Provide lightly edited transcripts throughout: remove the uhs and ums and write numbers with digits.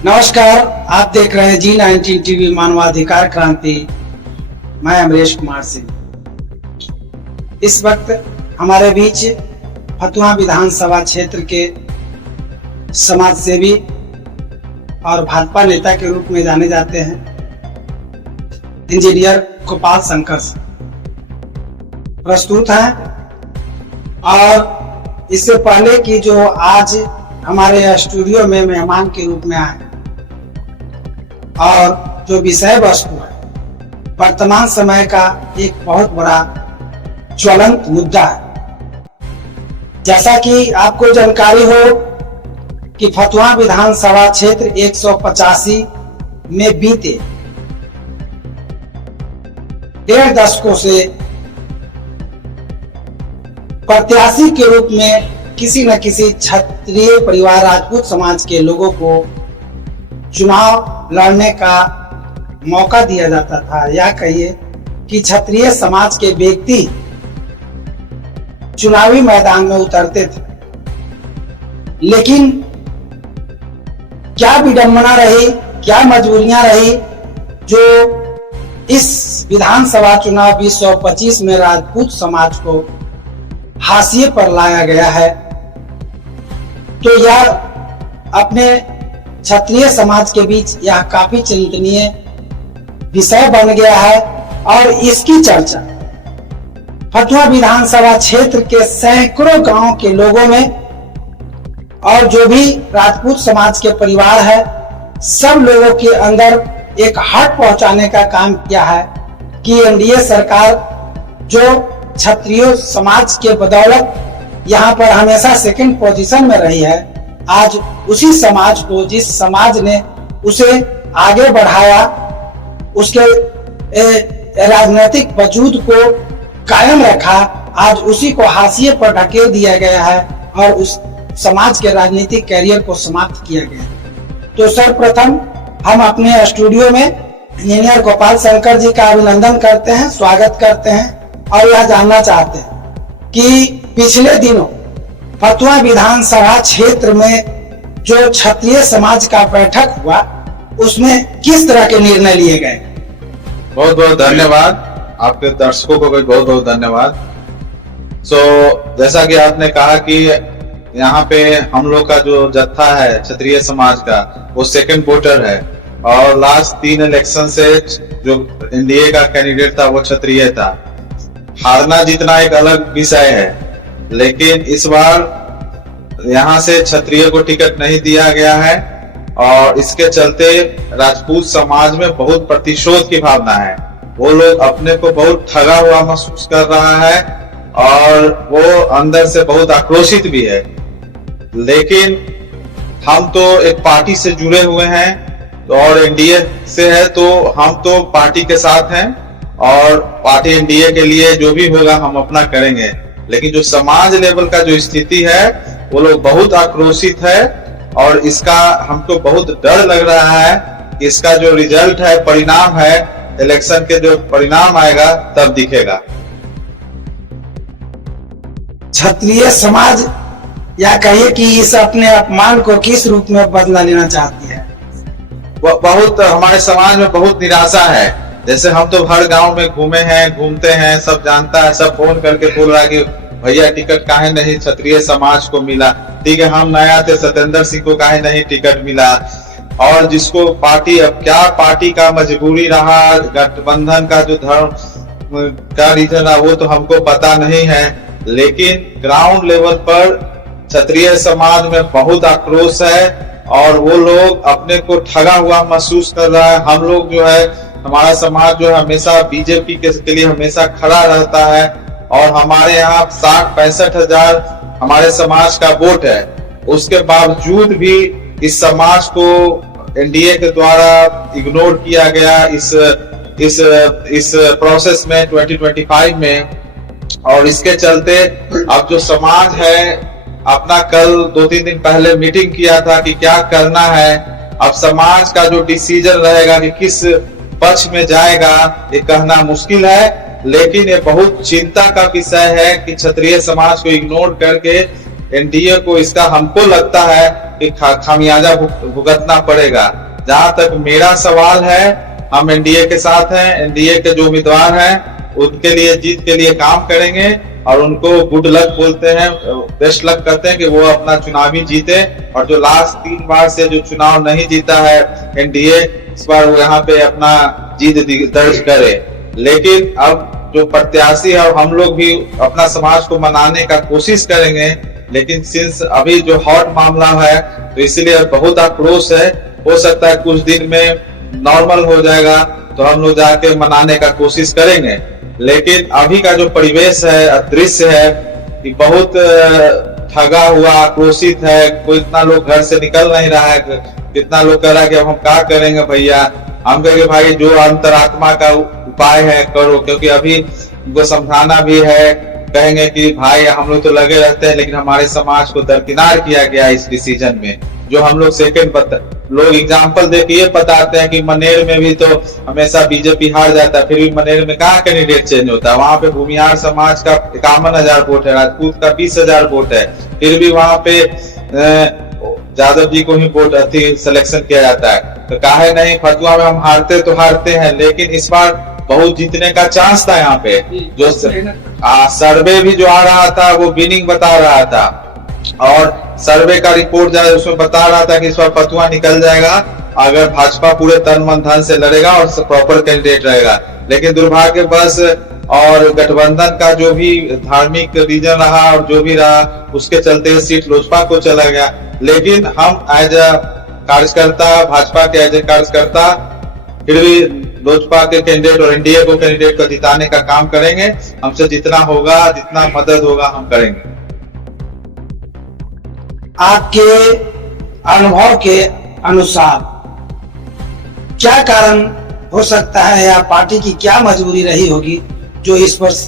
नमस्कार, आप देख रहे हैं G19 टीवी मानवाधिकार क्रांति। मैं अमरेश कुमार सिंह। इस वक्त हमारे बीच फतुहा विधानसभा क्षेत्र के समाज सेवी और भाजपा नेता के रूप में जाने जाते हैं इंजीनियर गोपाल शंकर प्रस्तुत हैं। और इससे पहले कि जो आज हमारे स्टूडियो में मेहमान के रूप में आए और जो विषय वस्तु है वर्तमान समय का एक बहुत बड़ा ज्वलंत मुद्दा है। जैसा कि आपको जानकारी हो कि फतुहा विधानसभा क्षेत्र 185 में बीते 1.5 दशकों से प्रत्याशी के रूप में किसी न किसी क्षत्रिय परिवार राजपूत समाज के लोगों को चुनाव लड़ने का मौका दिया जाता था, या कहिए कि क्षत्रिय समाज के व्यक्ति चुनावी मैदान में उतरते थे। लेकिन क्या विडंबना रही, क्या मजबूरियां रही जो इस विधानसभा चुनाव 2025 में राजपूत समाज को हाशिए पर लाया गया है, तो यह अपने क्षत्रिय समाज के बीच यह काफी चिंतनीय विषय बन गया है। और इसकी चर्चा फतुहा विधानसभा क्षेत्र के सैकड़ों गांव के लोगों में और जो भी राजपूत समाज के परिवार है, सब लोगों के अंदर एक हट पहुंचाने का काम किया है कि एनडीए सरकार जो क्षत्रिय समाज के बदौलत यहाँ पर हमेशा सेकंड पोजीशन में रही है, आज उसी समाज को, जिस समाज ने उसे आगे बढ़ाया, उसके राजनीतिक वजूद को कायम रखा, आज उसी को हाशिए पर ढकेल दिया गया है और उस समाज के राजनीतिक कैरियर को समाप्त किया गया। तो सर्वप्रथम हम अपने स्टूडियो में इंजीनियर गोपाल शंकर जी का अभिनंदन करते हैं, स्वागत करते हैं और यह जानना चाहते हैं कि पिछले दिनों फतुहा विधानसभा क्षेत्र में जो क्षत्रिय समाज का बैठक हुआ, उसमें किस तरह के निर्णय लिए गए? बहुत बहुत धन्यवाद, आपके दर्शकों को भी बहुत बहुत धन्यवाद। जैसा कि आपने कहा कि यहाँ पे हम लोग का जो जत्था है क्षत्रिय समाज का, वो सेकंड वोटर है और लास्ट 3 इलेक्शन से जो एनडीए का कैंडिडेट था वो क्षत्रिय था। हारना जीतना एक अलग विषय है, लेकिन इस बार यहाँ से क्षत्रिय को टिकट नहीं दिया गया है और इसके चलते राजपूत समाज में बहुत प्रतिशोध की भावना है। वो लोग अपने को बहुत ठगा हुआ महसूस कर रहा है और वो अंदर से बहुत आक्रोशित भी है। लेकिन हम तो एक पार्टी से जुड़े हुए हैं और एनडीए से है, तो हम तो पार्टी के साथ हैं और पार्टी एनडीए के लिए जो भी होगा हम अपना करेंगे। लेकिन जो समाज लेवल का जो स्थिति है, वो लोग बहुत आक्रोशित है और इसका हमको बहुत डर लग रहा है कि इसका जो रिजल्ट है, परिणाम है, इलेक्शन के जो परिणाम आएगा तब दिखेगा। क्षत्रिय समाज या कहिए कि इस अपने अपमान को किस रूप में बदला लेना चाहती है? बहुत हमारे समाज में बहुत निराशा है। जैसे हम तो हर गांव में घूमते हैं, सब जानता है, सब फोन करके बोल रहा है कि भैया टिकट काहे नहीं क्षत्रिय समाज को मिला। ठीक है, हम नया थे, सत्येंद्र सिंह को काहे नहीं टिकट मिला। और जिसको पार्टी, अब क्या पार्टी का मजबूरी रहा, गठबंधन का जो धर्म का रीजन रहा, वो तो हमको पता नहीं है। लेकिन ग्राउंड लेवल पर क्षत्रिय समाज में बहुत आक्रोश है और वो लोग अपने को ठगा हुआ महसूस कर रहा है। हम लोग जो है, हमारा समाज जो है हमेशा बीजेपी के लिए हमेशा खड़ा रहता है और हमारे यहाँ 60-65 हजार हमारे समाज का वोट है। उसके बावजूद भी इस समाज को एनडीए के द्वारा इग्नोर किया गया इस प्रोसेस में 2025 में। और इसके चलते अब जो समाज है अपना कल 2-3 दिन पहले मीटिंग किया था कि क्या करना है। अब समाज का जो डिसीजन रहेगा कि किस पक्ष में जाएगा, ये कहना मुश्किल है। लेकिन ये बहुत चिंता का विषय है कि क्षत्रिय समाज को इग्नोर करके एनडीए को, इसका हमको लगता है कि खामियाजा भुगतना पड़ेगा। जहां तक मेरा सवाल है, हम एनडीए के साथ हैं, एनडीए के जो उम्मीदवार हैं उनके लिए जीत के लिए काम करेंगे और उनको गुड लक बोलते हैं, बेस्ट लक करते हैं कि वो अपना चुनावी जीते। और जो लास्ट 3 बार से जो चुनाव नहीं जीता है एनडीए, इस बार वो यहाँ पे अपना जीत दर्ज करे। लेकिन अब जो प्रत्याशी है और हम लोग भी अपना समाज को मनाने का कोशिश करेंगे, लेकिन सिंस अभी जो हॉट मामला है तो इसलिए बहुत आक्रोश है। हो सकता है कुछ दिन में नॉर्मल हो जाएगा तो हम लोग जाके मनाने का कोशिश करेंगे। लेकिन अभी का जो परिवेश है, दृश्य है कि बहुत ठगा हुआ, आक्रोशित है। कोई इतना लोग घर से निकल नहीं रहा है, कितना लोग कह रहा है कि अब हम क्या करेंगे भैया। हम कहेंगे भाई जो अंतरात्मा का उपाय है करो, क्योंकि अभी उनको समझाना भी है। कहेंगे कि भाई हम लोग तो लगे रहते हैं, लेकिन हमारे समाज को दरकिनार किया गया इस डिसीजन में। जो हम लोग लोग एग्जाम्पल देके ये बताते हैं कि मनेर में भी तो हमेशा बीजेपी हार जाता है, फिर भी मनेर में कहाँ कैंडिडेट चेंज होता है। वहां पे भूमिहार समाज का 51,000 वोट है, राजपूत का 20,000 वोट है, फिर भी वहां पे यादव जी को ही वोट सिलेक्शन किया जाता है। तो काहे नहीं, फतुआ में हम हारते तो हारते हैं, लेकिन इस बार बहुत जीतने का चांस था। यहाँ पे जो सर्वे भी जो आ रहा था वो विनिंग बता रहा था, और सर्वे का रिपोर्ट जो है उसमें बता रहा था कि इस बार फतुआ निकल जाएगा अगर भाजपा पूरे तन मन धन से लड़ेगा और प्रॉपर कैंडिडेट रहेगा। लेकिन दुर्भाग्यवश और गठबंधन का जो भी धार्मिक रीजन रहा और जो भी रहा, उसके चलते सीट लोजपा को चला गया। लेकिन हम एज ए कार्यकर्ता, भाजपा के एज ए कार्यकर्ता, फिर भी लोजपा के कैंडिडेट और एनडीए को कैंडिडेट को जिताने का काम करेंगे। हमसे जितना होगा, जितना मदद होगा हम करेंगे। आपके अनुभव के अनुसार क्या कारण हो सकता है या पार्टी की क्या मजबूरी रही होगी जो इस वर्ष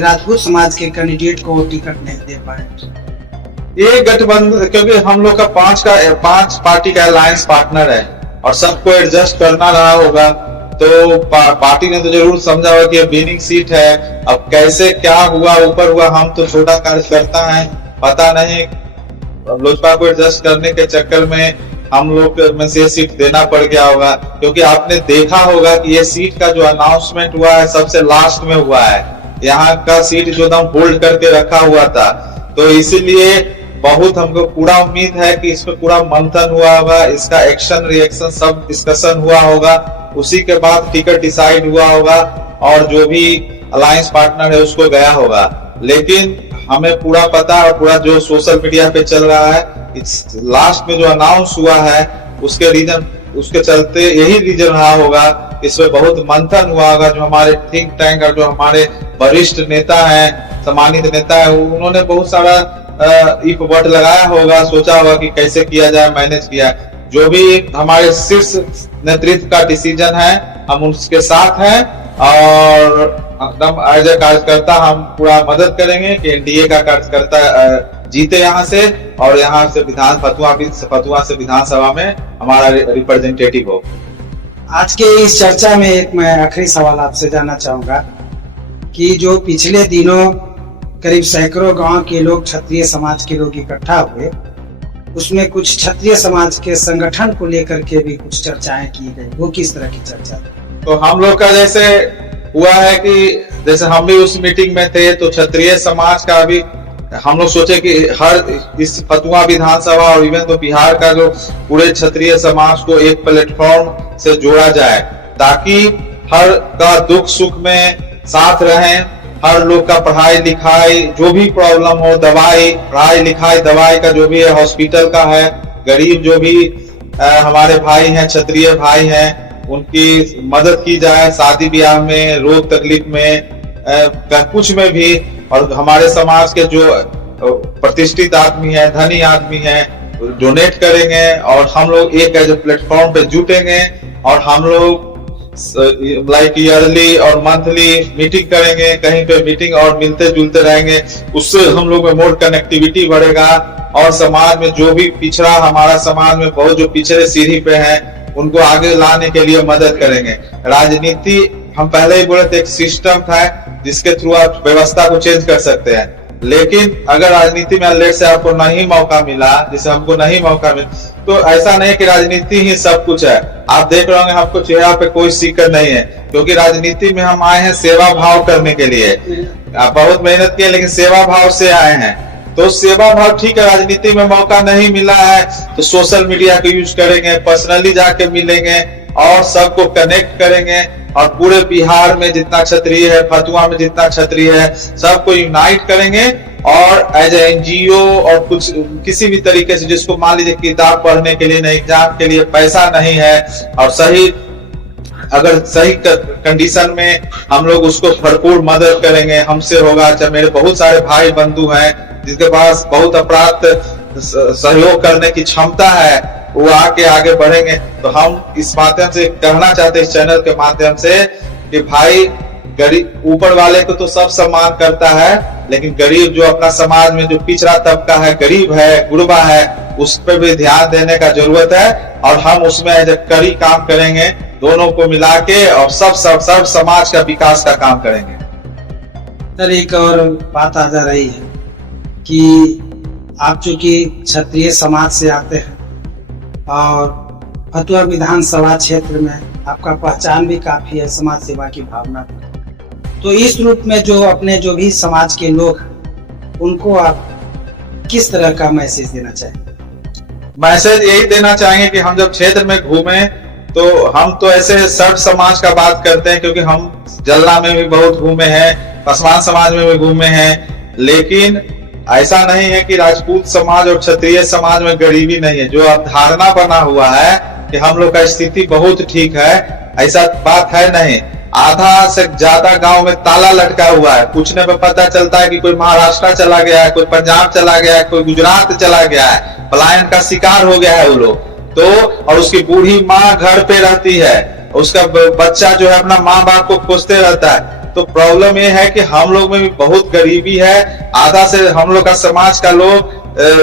राजपूत समाज के कैंडिडेट को टिकट नहीं दे पाए? ये गठबंधन, क्योंकि हम लोग का 5 पार्टी का अलायंस पार्टनर है और सबको एडजस्ट करना रहा होगा, तो पार्टी ने तो जरूर समझा होगा कि ये विनिंग सीट है। अब कैसे क्या हुआ, ऊपर हुआ, हम तो छोटा कार्यकर्ता है, पता नहीं। लोजपा को एडजस्ट करने के चक्कर में हम लोग में से सीट देना पड़ गया होगा, क्योंकि आपने देखा होगा कि ये सीट का जो अनाउंसमेंट हुआ है सबसे लास्ट में हुआ है। यहाँ का सीट जो एकदम होल्ड करके रखा हुआ था, तो इसीलिए बहुत हमको पूरा उम्मीद है कि इसमें पूरा मंथन हुआ होगा, इसका एक्शन रिएक्शन सब डिस्कशन हुआ होगा, उसी के बाद टिकट डिसाइड हुआ होगा और जो भी अलायंस पार्टनर है उसको गया होगा। लेकिन हमें पूरा पता और पूरा जो सोशल मीडिया पे चल रहा है, लास्ट में जो अनाउंस हुआ है उसके रीजन, उसके चलते यही रीजन रहा होगा। इसमें बहुत मंथन हुआ होगा। जो हमारे थिंक टैंक और जो हमारे वरिष्ठ नेता हैं, सम्मानित नेता है, उन्होंने बहुत सारा इफ वर्ड लगाया होगा, सोचा होगा कि कैसे किया जाए, मैनेज किया। जो भी हमारे शीर्ष नेतृत्व का डिसीजन है हम उसके साथ हैं और एकदम एज ए कार्यकर्ता हम पूरा मदद करेंगे कि एनडीए का कार्यकर्ता जीते यहाँ से, और यहाँ से फतुआ से विधानसभा में हमारा रिप्रेजेंटेटिव हो। आज के इस चर्चा में एक मैं आखिरी सवाल आपसे जानना चाहूंगा कि जो पिछले दिनों करीब सैकड़ों गांव के लोग, क्षत्रिय समाज के लोग इकट्ठा हुए, उसमें कुछ क्षत्रिय समाज के संगठन को लेकर के भी कुछ चर्चाएं की गई, वो किस तरह की चर्चा? तो हम लोग का जैसे हुआ है कि जैसे हम भी उस मीटिंग में थे, तो क्षत्रिय समाज का भी हम लोग सोचे कि हर इस फतुआ विधानसभा और इवन तो बिहार का जो पूरे क्षत्रिय समाज को एक प्लेटफॉर्म से जोड़ा जाए, ताकि हर का दुख सुख में साथ रहें। हर लोग का पढ़ाई लिखाई जो भी प्रॉब्लम हो, पढ़ाई लिखाई दवाई का जो भी है, हॉस्पिटल का है, गरीब जो भी हमारे भाई हैं, क्षत्रिय भाई हैं, उनकी मदद की जाए, शादी ब्याह में, रोग तकलीफ में, कुछ में भी। और हमारे समाज के जो प्रतिष्ठित आदमी है, धनी आदमी है, डोनेट करेंगे और हम लोग एक एज ए प्लेटफॉर्म पे जुटेंगे और हम लोग लाइक ईयरली और मंथली मीटिंग करेंगे, कहीं पे मीटिंग और मिलते जुलते रहेंगे। उससे हम लोग में मोर कनेक्टिविटी बढ़ेगा और समाज में जो भी पिछड़ा, हमारा समाज में बहुत जो पिछड़े सीढ़ी पे हैं, उनको आगे लाने के लिए मदद करेंगे। राजनीति हम पहले ही बोले थे एक सिस्टम था जिसके थ्रू आप व्यवस्था को चेंज कर सकते हैं। लेकिन अगर राजनीति में लेट से आपको नहीं मौका मिला, जैसे हमको नहीं मौका मिला, तो ऐसा नहीं कि राजनीति ही सब कुछ है। आप देख रहे होंगे हमको चेहरा पे कोई शिकन नहीं है, क्योंकि राजनीति में हम आए हैं सेवा भाव करने के लिए। आप बहुत मेहनत किए लेकिन सेवा भाव से आए हैं, तो सेवा भाव ठीक है। राजनीति में मौका नहीं मिला है तो सोशल मीडिया का यूज करेंगे, पर्सनली जाके मिलेंगे और सबको कनेक्ट करेंगे, और पूरे बिहार में जितना क्षत्रिय है, फतुहा में जितना क्षत्रिय है, सबको यूनाइट करेंगे और एज ए एनजीओ और कुछ किसी भी तरीके से, जिसको मान लीजिए किताब पढ़ने के लिए, एग्जाम के लिए पैसा नहीं है, और अगर सही कंडीशन में हम लोग उसको भरपूर मदद करेंगे, हमसे होगा। चाहे मेरे बहुत सारे भाई बंधु हैं जिसके पास बहुत अप्राप्त सहयोग करने की क्षमता है, वो आगे बढ़ेंगे। तो हम इस माध्यम से कहना चाहते हैं, इस चैनल के माध्यम से, कि भाई गरीब, ऊपर वाले को तो सब सम्मान करता है, लेकिन गरीब जो अपना समाज में जो पिछड़ा तबका है, गरीब है, गुरबा है, उस पर भी ध्यान देने का जरूरत है। और हम उसमें कड़ी काम करेंगे, दोनों को मिला के, और सब समाज का विकास का काम करेंगे। सर, एक और बात आ जा रही है कि आप चूंकि क्षत्रिय समाज से आते हैं और फतुहा विधानसभा क्षेत्र में आपका पहचान भी काफी है समाज सेवा की भावना, तो इस रूप में जो भी समाज के लोग हैं, उनको आप किस तरह का मैसेज देना चाहेंगे? मैसेज यही देना चाहेंगे कि हम जब क्षेत्र में घूमे तो हम तो ऐसे सर्व समाज का बात करते हैं, क्योंकि हम जलना में भी बहुत घूमे हैं, पासवान समाज में भी घूमे हैं, लेकिन ऐसा नहीं है कि राजपूत समाज और क्षत्रिय समाज में गरीबी नहीं है। जो अवधारणा बना हुआ है कि हम लोग का स्थिति बहुत ठीक है, ऐसा बात है नहीं। आधा से ज्यादा गांव में ताला लटका हुआ है, पूछने पर पता चलता है कि कोई महाराष्ट्र चला गया है, कोई पंजाब चला गया है, कोई गुजरात चला गया है, पलायन का शिकार हो गया है वो लोग तो। और उसकी बूढ़ी माँ घर पे रहती है, उसका बच्चा जो है अपना माँ बाप को खोजते रहता है। तो प्रॉब्लम ये है कि हम लोग में भी बहुत गरीबी है। आधा से हम लोग का समाज का लोग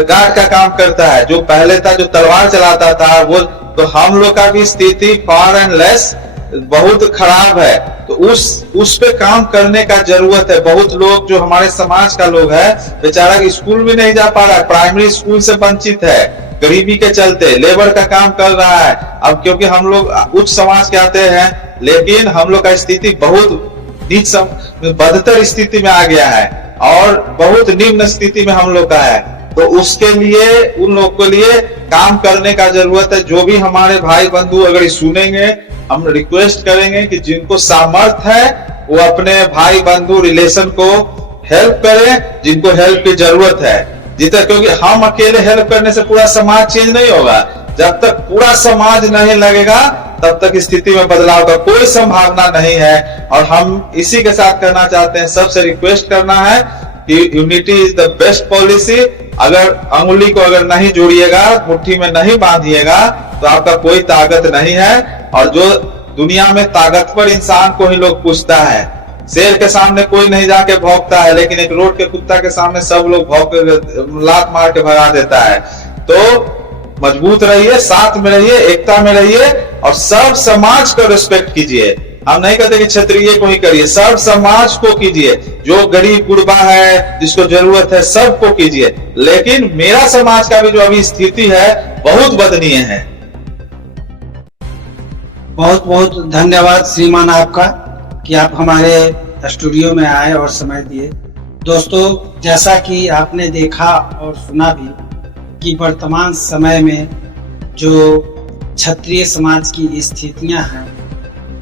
गार्ड का काम करता है, जो पहले था, जो तलवार चलाता था वो। तो हम लोग का भी स्थिति फार एंड लेस बहुत खराब है, तो उस पे काम करने का जरूरत है। बहुत लोग जो हमारे समाज का लोग है, बेचारा स्कूल भी नहीं जा पा रहा है, प्राइमरी स्कूल से वंचित है, गरीबी के चलते लेबर का काम कर रहा है। अब क्योंकि हम लोग उच्च समाज के आते हैं, लेकिन हम लोग का स्थिति बहुत नीच बदतर स्थिति में आ गया है और बहुत निम्न स्थिति में हम लोग का है। तो उसके लिए उन लोग के लिए काम करने का जरूरत है। जो भी हमारे भाई बंधु अगर सुनेंगे, हम रिक्वेस्ट करेंगे कि जिनको सामर्थ्य है वो अपने भाई बंधु रिलेशन को हेल्प करें, जिनको हेल्प की जरूरत है जितना, क्योंकि हम अकेले हेल्प करने से पूरा समाज चेंज नहीं होगा। जब तक पूरा समाज नहीं लगेगा तब तक स्थिति में बदलाव का कोई संभावना नहीं है। और हम इसी के साथ कहना चाहते हैं, सबसे रिक्वेस्ट करना है कि unity is the best policy. अगर अंगुली को अगर नहीं जोड़िएगा, मुट्ठी में नहीं बांधिएगा, तो आपका कोई ताकत नहीं है। और जो दुनिया में ताकतवर इंसान को ही लोग पूछता है, शेर के सामने कोई नहीं जाके भौंकता है, लेकिन एक रोड के कुत्ता के सामने सब लोग भौंक लात मार के भगा देता है। तो मजबूत रहिए, साथ में रहिए, एकता में रहिए और सब समाज को रिस्पेक्ट कीजिए। हम नहीं कहते कि क्षत्रिय को ही करिए, सब समाज को कीजिए। जो गरीब गुरबा है, जिसको जरूरत है, सबको कीजिए। लेकिन मेरा समाज का भी जो अभी स्थिति है बहुत बदनीय है। बहुत बहुत धन्यवाद श्रीमान आपका कि आप हमारे स्टूडियो में आए और समय दिए। दोस्तों, जैसा कि आपने देखा और सुना भी कि वर्तमान समय में जो क्षत्रिय समाज की स्थितियां हैं,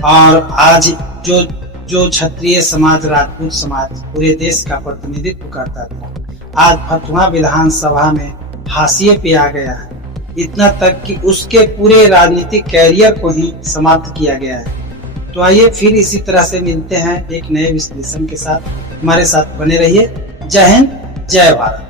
और आज जो क्षत्रिय समाज, राजपूत समाज पूरे देश का प्रतिनिधित्व करता था, आज फतुहा विधानसभा में हाशिए पे आ गया है। इतना तक कि उसके पूरे राजनीतिक कैरियर को ही समाप्त किया गया है। तो आइए फिर इसी तरह से मिलते हैं एक नए विश्लेषण के साथ। हमारे साथ बने रहिए। जय हिंद, जय भारत।